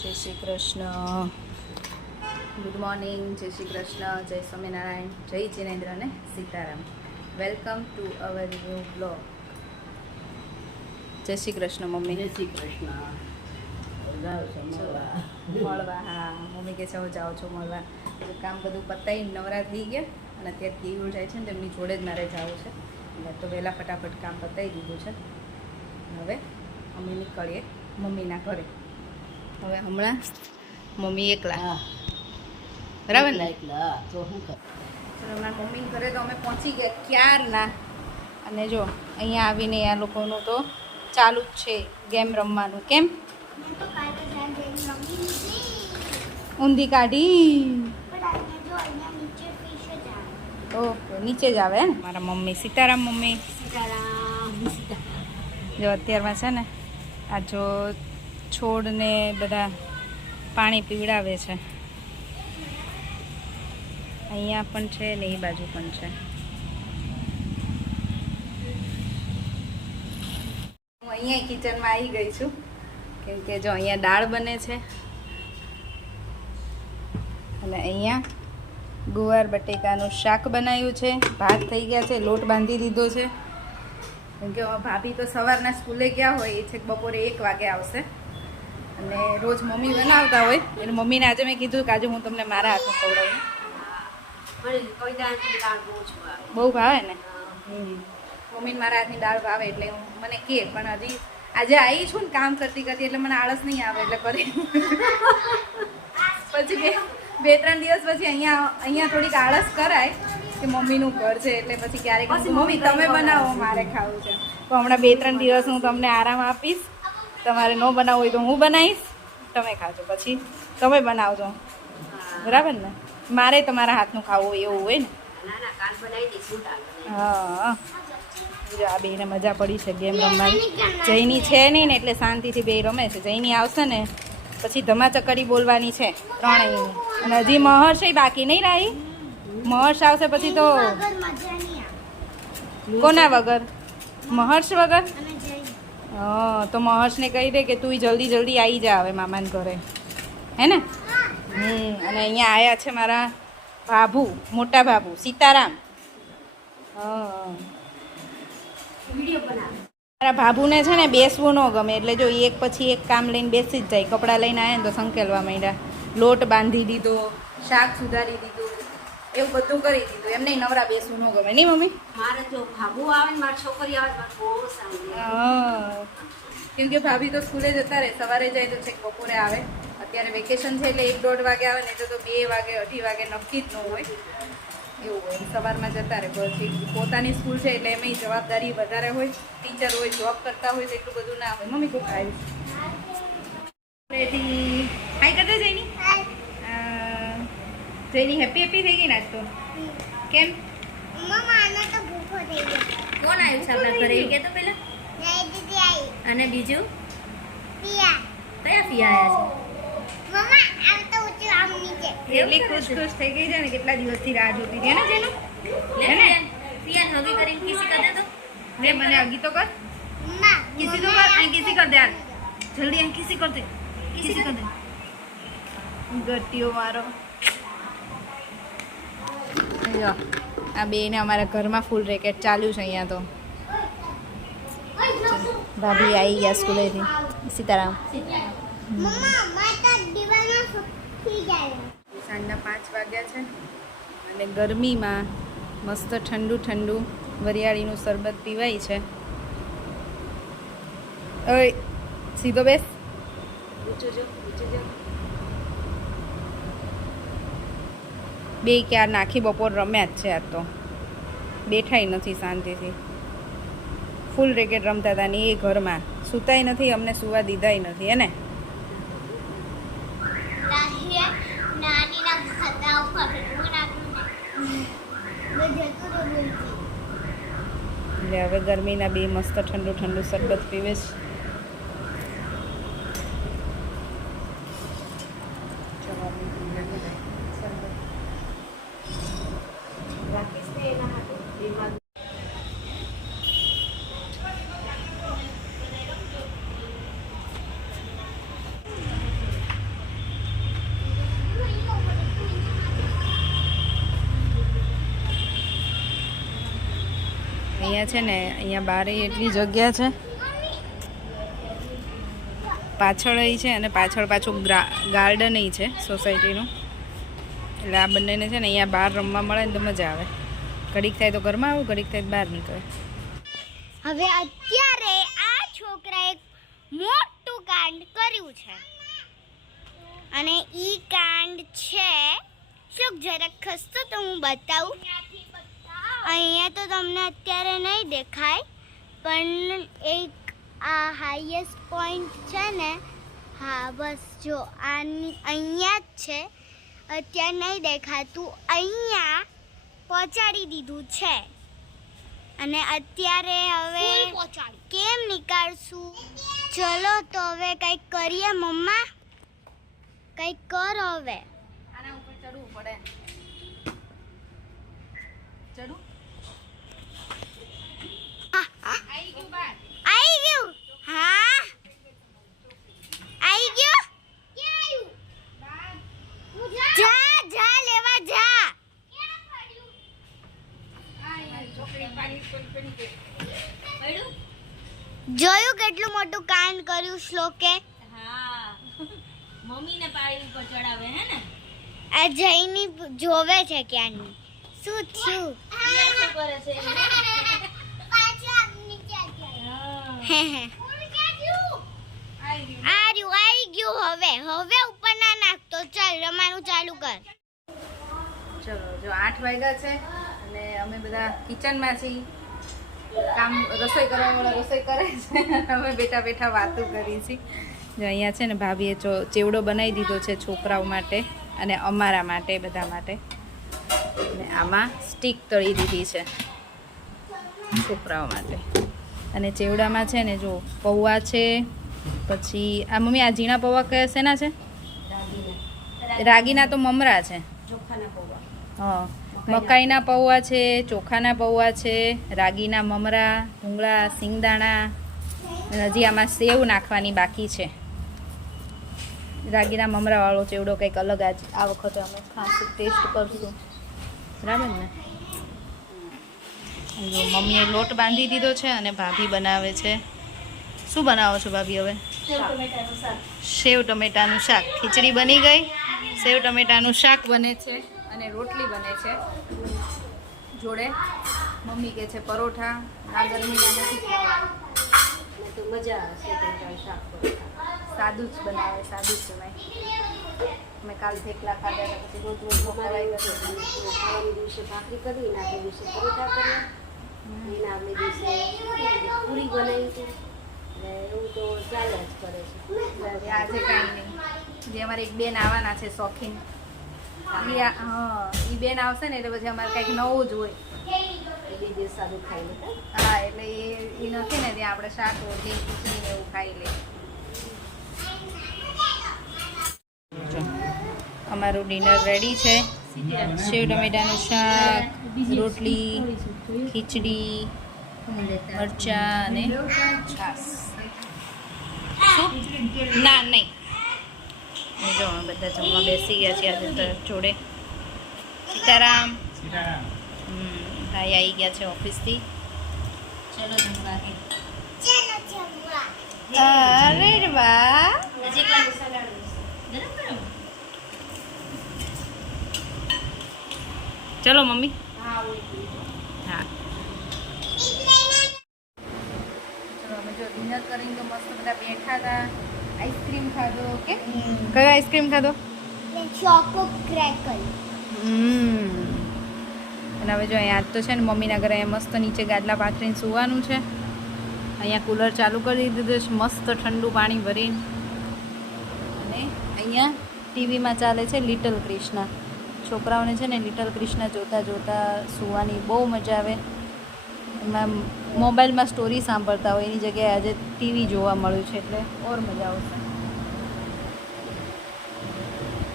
જય Shri Krishna, good morning, જય શ્રી કૃષ્ણ, જય સ્વામિનારાયણ, જય જિનેન્દ્ર અને Sitaram. Welcome to our new blog. જય શ્રી કૃષ્ણ મમ્મી. જય શ્રી કૃષ્ણ. મળવા, હા મમ્મી કહે છે હું જાઉં છું મળવા. કામ બધું પતાવી નવરા થઈ ગયા અને અત્યારે કેવું જાય છે ને તેમની જોડે જ મારે જવું છે. તો વહેલા ફટાફટ કામ પતાવી દીધું છે. હવે અમે નીકળીએ મમ્મીના ઘરે. હવે હમણાં મમ્મી એકલા, બરાબર ને? તો શું કર? ચલો હમણાં મમ્મીના ઘરે તો અમે પહોંચી ગયા ક્યારના. અને જો અહીંયા આવીને આ લોકોનું તો ચાલુ જ છે ગેમ રમવાનું. કેમ ઊંધી કાઢી? ઓકે, નીચે જ આવે ને મારા મમ્મી. સીતારામ મમ્મી. જો અત્યારમાં છે ને આ જો છોડને બધા પાણી પીવડાવે છે. અહીંયા પણ છે ને એ બાજુ પણ છે. હું અહીંયા કિચનમાં આવી ગઈ છું કેમ કે જો અહીંયા દાળ બને છે અને અહીંયા ગુવાર બટેકાનું શાક બનાવ્યું છે. ભાત થઈ ગયા છે, લોટ બાંધી દીધો છે કેમ કે ભાભી તો સવારના સ્કૂલે ગયા હોય, એ છે બપોરે 1 વાગે આવશે. અને રોજ મમ્મી બનાવતા હોય એટલે મમ્મીને આજે મેં કીધું કે આજે હું તમને મારા હાથનું ખવડાવું. બહુ ભાવે ને? મમ્મીને મારા હાથની દાળ ભાવે એટલે મને કહે, પણ હજી આજે આવી છું ને કામ કરતી કરતી એટલે મને આળસ નહીં આવે એટલે કરી. પછી 2-3 દિવસ પછી અહીંયા થોડીક આળસ કરાય કે મમ્મીનું ઘર છે એટલે પછી ક્યારેક મમ્મી તમે બનાવો, મારે ખાવું છે. તો હમણાં 2-3 દિવસ હું તમને આરામ આપીશ. તમારે ન બનાવવું હોય તો હું બનાવીશ, તમે ખાજો. પછી તમે બનાવજો, બરાબર ને? મારે તમારા હાથનું ખાવું હોય એવું હોય ને? હા, જો આ બેને મજા પડી છે ગેમ રમવાની. જઈની છે નહીં ને એટલે શાંતિથી બે રમે છે. જઈની આવશે ને પછી ધમાચકડી બોલવાની છે 3 અને હજી મહર્ષ બાકી નહીં રાહી. મહર્ષ આવશે પછી તો કોના વગર? મહર્ષ વગર? હા, તો મહર્ષને કહી દે કે તું જલ્દી જલ્દી આવી જા હવે મામાને ઘરે, હે ને? અને અહીંયા આવ્યા છે મારા બાબુ, મોટા બાબુ સીતારામ. હા, મારા બાબુને છે ને બેસવું ન ગમે એટલે જો એક પછી એક કામ લઈને બેસી જ જાય. કપડાં લઈને આવ્યા ને તો સંકેલવા માંડ્યા, લોટ બાંધી દીધો, શાક સુધારી દીધું, એવું બધું કરી દીધું. એમને નવરા બેસવું ન ગમે, નહીં મમ્મી? મારે જો ભાભુ આવે ને મારી છોકરી આવે ને બહુ સારું. હા, કેમ કે ભાભી તો સ્કૂલે જતા રહે, સવારે જાય તો છેક બપોરે આવે. અત્યારે વેકેશન છે એટલે 1-1.5 વાગે આવે ને તો 2 વાગે 2:30 વાગે નક્કી જ ન હોય એવું હોય. સવારમાં જતા રહે. પછી પોતાની સ્કૂલ છે એટલે એમાં જવાબદારી વધારે હોય. ટીચર હોય, જોબ કરતા હોય તો એટલું બધું ના હોય. મમ્મી ખૂબ ખાય રેડી. હાઈ કરતા જઈની. જઈની હેપી થઈ ગઈ ને આજ તો? કેમ? કોણ આવ્યું છે આપણા ઘરે કે તો પેલા? અને બીજું કયા પિયા આવ્યા છે? એટલી ખુશ થઈ ગઈ છે ને, કેટલા દિવસથી રાહ જોતી હતી ને જેનું. પિયા હગી કરીને કિસી કર દે તો. લે મને હગી તો કર. કિસી તો કર. અહીં કિસી કર દે યાર, જલ્દી અહીં કિસી કર દે. કિસી કર દે ગટ્ટીઓ મારો. જો આ બેને અમારા ઘરમાં ફૂલ રેકેટ ચાલ્યું છે અહીંયા તો. ભાભી આવી ગયા સ્કૂલેથી. સીતારામ. સાંજના 5 વાગ્યા છે અને ગરમીમાં મસ્ત ઠંડુ ઠંડુ વરિયાળીનું શરબત પીવાય છે. ઓય સીધો બેસ. બે ક્યાર નાખી બપોર રમ્યા જ છે. આજ તો બેઠાય નથી શાંતિથી. ફૂલ રેકેટ રમતા હતા ને એ ઘરમાં. સૂતાય નથી, અમને સુવા દીધાય નથી, હે ને? એટલે હવે ગરમીના બે મસ્ત ઠંડુ ઠંડુ શરબત પીવે છે. અહીંયા છે ને અહીંયા બારે એટલી જગ્યા છે, પાછળ છે અને પાછળ પાછું ગાર્ડન છે સોસાયટીનું. એટલે આ બંનેને છે ને અહીંયા બહાર રમવા મળે ને તો મજા આવે. ઘડીક થાય તો ઘરમાં આવું, ઘડીક થાય તો બહાર નીકળે. હવે અત્યારે આ છોકરાએ મોટું કાંડ કર્યું છે અને ઈ કાંડ છે શું જરાક ખસતો તો હું બતાવું. અહીંયા તો તમને અત્યારે નહીં દેખાય પણ એક આ હાઈએસ્ટ પોઈન્ટ છે ને, હા બસ જો અહીંયા જ છે. અત્યારે નહીં દેખાતું, અહીંયા પહોંચાડી દીધું છે અને અત્યારે હવે કેમ નીકાળશું? ચલો તો હવે કંઈક કરીએ. મમ્મા કંઈક કર હવે. આના ઉપર ચડવું પડે. ચડું આવી ગયું બહાર. આવી ગયું? હા આવી ગયું. જા જા લેવા જા. જોયું કેટલું મોટું કાંડ કર્યું શ્લોકે? હા મમ્મીને પાડી ઉપર ચડાવે હે ને. આ જઈની જોવે છે ક્યાંની. શું થયું? શું કરે છે હે હે આવી ગયું. હવે ઉપર ના નાખતો. ચાલ રમવાનું ચાલુ કર. ચલો જો 8 વાગ્યા છે અને અમે બધા કિચનમાં છીએ. કામ રસોઈ કરવાવાળા રસોઈ કરે છે, અમે બેઠા બેઠા વાતો કરી છીએ. જો અહીંયા છે ને ભાભીએ ચેવડો બનાવી દીધો છે છોકરાઓ માટે અને અમારા માટે, બધા માટે. અને આમાં સ્ટીક તળી દીધી છે છોકરાઓ માટે. અને ચેવડામાં છે ને જો પૌવા છે, પછી આ મમ્મી આ ઝીણા પૌવા કયા શેના છે? રાગીના તો મમરા છે. ચોખાના પૌવા. હા, મકાઈના પૌવા છે, ચોખાના પૌવા છે, રાગીના મમરા, ભૂંગળા, સિંગદાણા, અને હજી આમાં સેવ નાખવાની બાકી છે. રાગીના મમરાવાળો ચેવડો કંઈક અલગ આ વખતે અમે ખાસ ટેસ્ટ કરશું. બરાબર ને? જો મમ્મીએ લોટ બાંધી દીધો છે અને ભાભી બનાવે છે. શું બનાવો છો ભાભી હવે? સેવ ટમેટાનું શાક. ખીચડી બની ગઈ, સેવ ટમેટાનું શાક બને છે અને રોટલી બને છે. જોડે મમ્મી કહે છે પરોઠા. આ ગરમીમાં નથી ખાવા તો મજા આવે છે ટમેટાનું શાક પરોઠા. સાદું જ બનાવે, સાદું જ જમાય. અમે કાલ થેપલા ખાધા હતા, પછી રોજ રોજ ખવાઈ ગયું. ખાવાની દિવસે ભાખરી કરી, આગલે દિવસે પરોઠા કર્યા, એના આગલે દિવસે પૂરી બનાવી હતી. એટલે એવું તો ચાલે જ કરે છે. આજે કાંઈ નહીં. જે અમારે એક બેન આવવાના છે શોખીન, એ બેન આવશે ને એટલે પછી અમારે કંઈક નવું જ હોય. બે દિવસ સારું ખાઈ લેતા. હા, એટલે એ નથી ને ત્યાં આપણે શાક રોટલી ખીચડી ને એવું ખાઈ લઈએ. અમારું ડિનર રેડી છે. સેવ ટમેટાનું શાક, રોટલી, ખીચડી, મરચાં અને છાશ. શું? ના નહીં. જો અમે બધા જમવા બેસી ગયા છીએ આજે તો જોડે. સીતારામ. ભાઈ આવી ગયા છે ઓફિસથી. ચલો જમવા. અરે વાહ. હજી કાંઈ સલાડ ગરમ ગરમ. ચલો મમ્મી. હા ચલો અમે જો ડિનર કરીને તો મસ્ત બધા બેઠા હતા. આઈસ્ક્રીમ ખાધો. કે કયો આઈસ્ક્રીમ ખાધો? ચોકો ક્રેકલ. અને હવે જો અહીંયા આજ તો છે ને મમ્મીના ઘરે અહીંયા મસ્ત નીચે ગાદલા પાથરીને સૂવાનું છે. અહીંયા કુલર ચાલુ કરી દીધું છે મસ્ત ઠંડુ પાણી ભરીને. અને અહીંયા ટીવીમાં ચાલે છે લિટલ કૃષ્ણા. છોકરાઓને છે ને લિટલ કૃષ્ણા જોતાં જોતાં સૂવાની બહુ મજા આવે. એમાં મોબાઈલમાં સ્ટોરી સાંભળતા હોય એની જગ્યાએ આજે ટીવી જોવા મળ્યું છે એટલે ઓર મજા આવશે.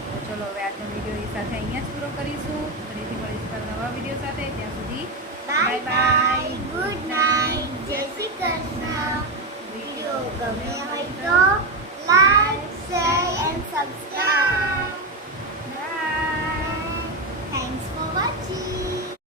તો ચલો હવે આજનો વિડીયો એ સાથે અહીંયા જ પૂરો કરીશું. ફરીથી મળીશું નવા વિડીયો સાથે. ત્યાં સુધી બાય બાય. Good night. જય શ્રી કૃષ્ણ. વિડિયો ગમે હોય તો લાઈક, શેર એન્ડ સબસ્ક્રાઇબ